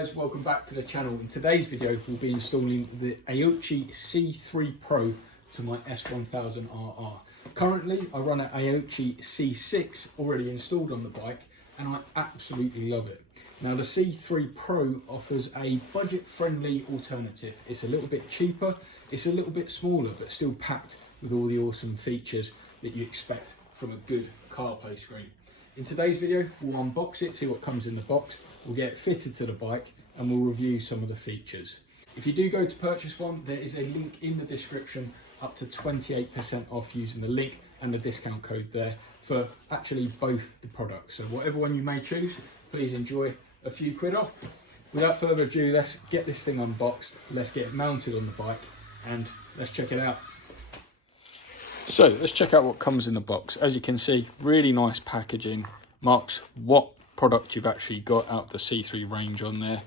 guys, welcome back to the channel. In today's video we'll be installing the AOOCCI C3 Pro to my S1000RR. Currently I run an AOOCCI C6 already installed on the bike and I absolutely love it. Now the C3 Pro offers a budget friendly alternative. It's a little bit cheaper, it's a little bit smaller but still packed with all the awesome features that you expect from a good CarPlay screen. In today's video, we'll unbox it, see what comes in the box, we'll get it fitted to the bike and we'll review some of the features. If you do go to purchase one, there is a link in the description up to 28% off using the link and the discount code there for actually both the products. So whatever one you may choose, please enjoy a few quid off. Without further ado, let's get this thing unboxed, let's get it mounted on the bike and let's check it out. So let's check out what comes in the box. As you can see, really nice packaging, marks what product you've actually got out of the C3 range on there.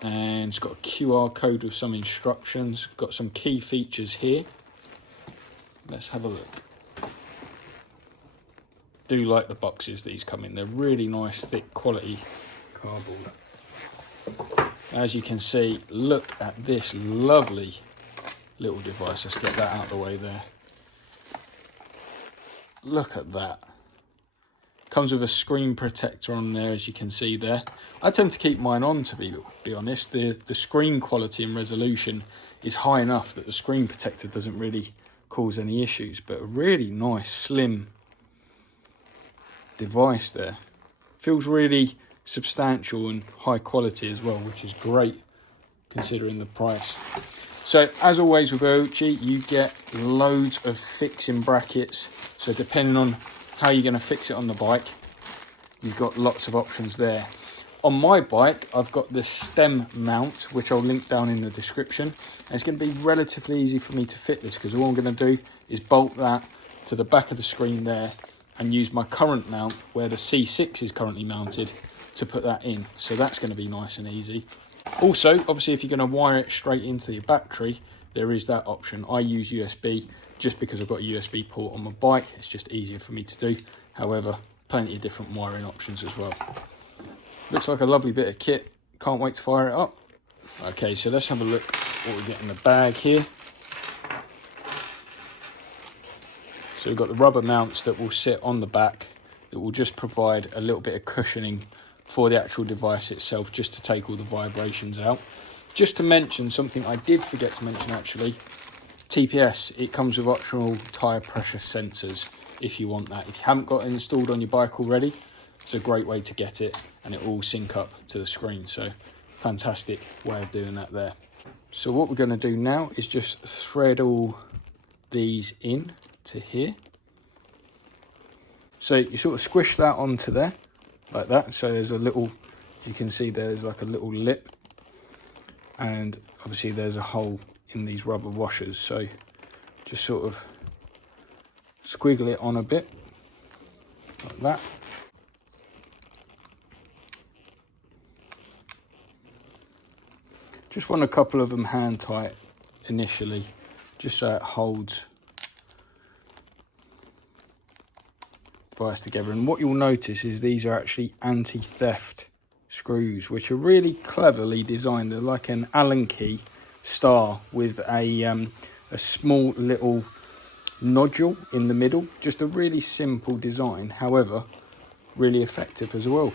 And it's got a QR code with some instructions, got some key features here. Let's have a look. Do like the boxes these come in, they're really nice, thick quality cardboard. As you can see, look at this lovely little device. Let's get that out of the way there. Look at that. Comes with a screen protector on there, as you can see there. I tend to keep mine on, to be honest. The screen quality and resolution is high enough that the screen protector doesn't really cause any issues, but a really nice slim device there. Feels really substantial and high quality as well, which is great considering the price. So as always with AOOCCI, you get loads of fixing brackets. So depending on how you're going to fix it on the bike, you've got lots of options there. On my bike, I've got this stem mount, which I'll link down in the description. And it's going to be relatively easy for me to fit this because all I'm going to do is bolt that to the back of the screen there and use my current mount where the C6 is currently mounted to put that in. So that's going to be nice and easy. Also, obviously, if you're going to wire it straight into your battery, there is that option. I use USB just because I've got a USB port on my bike. It's just easier for me to do. However, plenty of different wiring options as well. Looks like a lovely bit of kit. Can't wait to fire it up. Okay, so let's have a look what we get in the bag here. So we've got the rubber mounts that will sit on the back that will just provide a little bit of cushioning for the actual device itself, just to take all the vibrations out. Just to mention something I did forget to mention actually, TPS, it comes with optional tyre pressure sensors if you want that. If you haven't got it installed on your bike already, it's a great way to get it and it will sync up to the screen. So fantastic way of doing that there. So what we're going to do now is just thread all these in to here. So you sort of squish that onto there like that. So there's a little, as you can see, there's like a little lip, and obviously there's a hole in these rubber washers. So just sort of squiggle it on a bit like that. Just want a couple of them hand tight initially, just so it holds device together. And what you'll notice is these are actually anti-theft screws, which are really cleverly designed. They're like an Allen key star with a small little nodule in the middle. Just a really simple design, however really effective as well.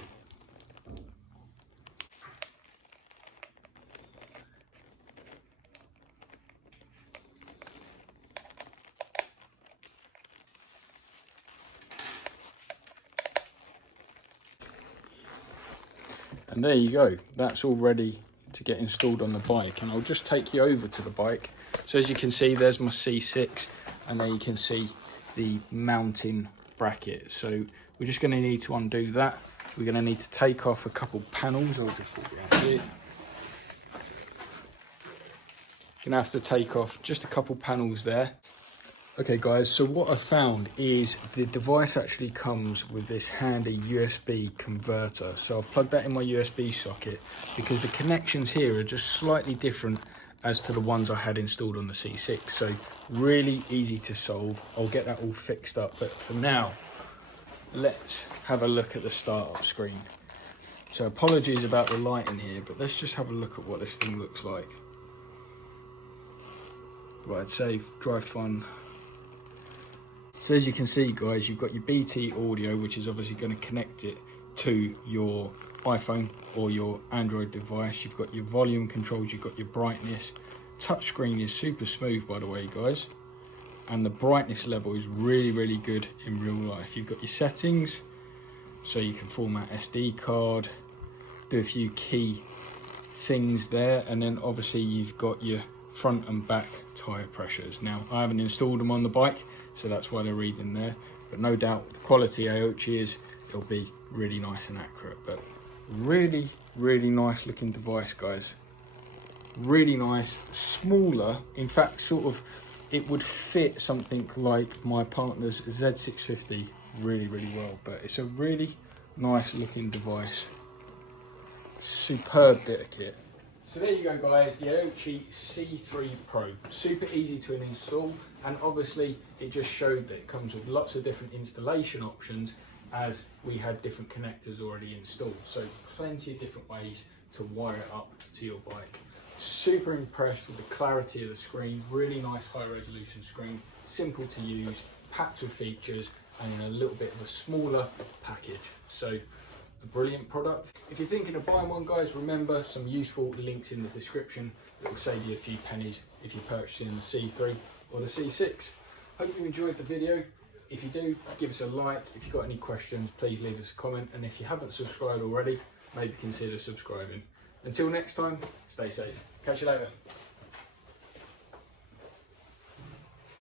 And there you go, that's all ready to get installed on the bike. And I'll just take you over to the bike. So as you can see, there's my C6, and there you can see the mounting bracket. So we're just going to need to undo that. We're going to need to take off a couple panels. I'll just walk around here. Going to have to take off just a couple panels there. Okay guys, so what I found is the device actually comes with this handy USB converter. So I've plugged that in my USB socket because the connections here are just slightly different as to the ones I had installed on the C6. So really easy to solve. I'll get that all fixed up, but for now, let's have a look at the startup screen. So apologies about the lighting here, but let's just have a look at what this thing looks like. Right, safe, drive fun. So as you can see guys, you've got your BT audio, which is obviously going to connect it to your iPhone or your Android device. You've got your volume controls, you've got your brightness. Touchscreen is super smooth, by the way guys, and the brightness level is really good in real life. You've got your settings, so you can format SD card, do a few key things there, and then obviously you've got your front and back tyre pressures. Now I haven't installed them on the bike, so that's why they're reading there, but no doubt the quality AOOCCI is, it'll be really nice and accurate. But really nice looking device guys, really nice, smaller, in fact sort of it would fit something like my partner's Z650 really well, but it's a really nice looking device, superb bit of kit. So there you go guys, the AOOCCI C3 Pro, super easy to install, and obviously it just showed that it comes with lots of different installation options, as we had different connectors already installed, so plenty of different ways to wire it up to your bike. Super impressed with the clarity of the screen, really nice high resolution screen, simple to use, packed with features, and in a little bit of a smaller package. So a brilliant product. If you're thinking of buying one guys, remember some useful links in the description that will save you a few pennies if you're purchasing the C3 or the C6. Hope you enjoyed the video. If you do, give us a like. If you've got any questions, please leave us a comment, and if you haven't subscribed already, maybe consider subscribing. Until next time, stay safe. Catch you later.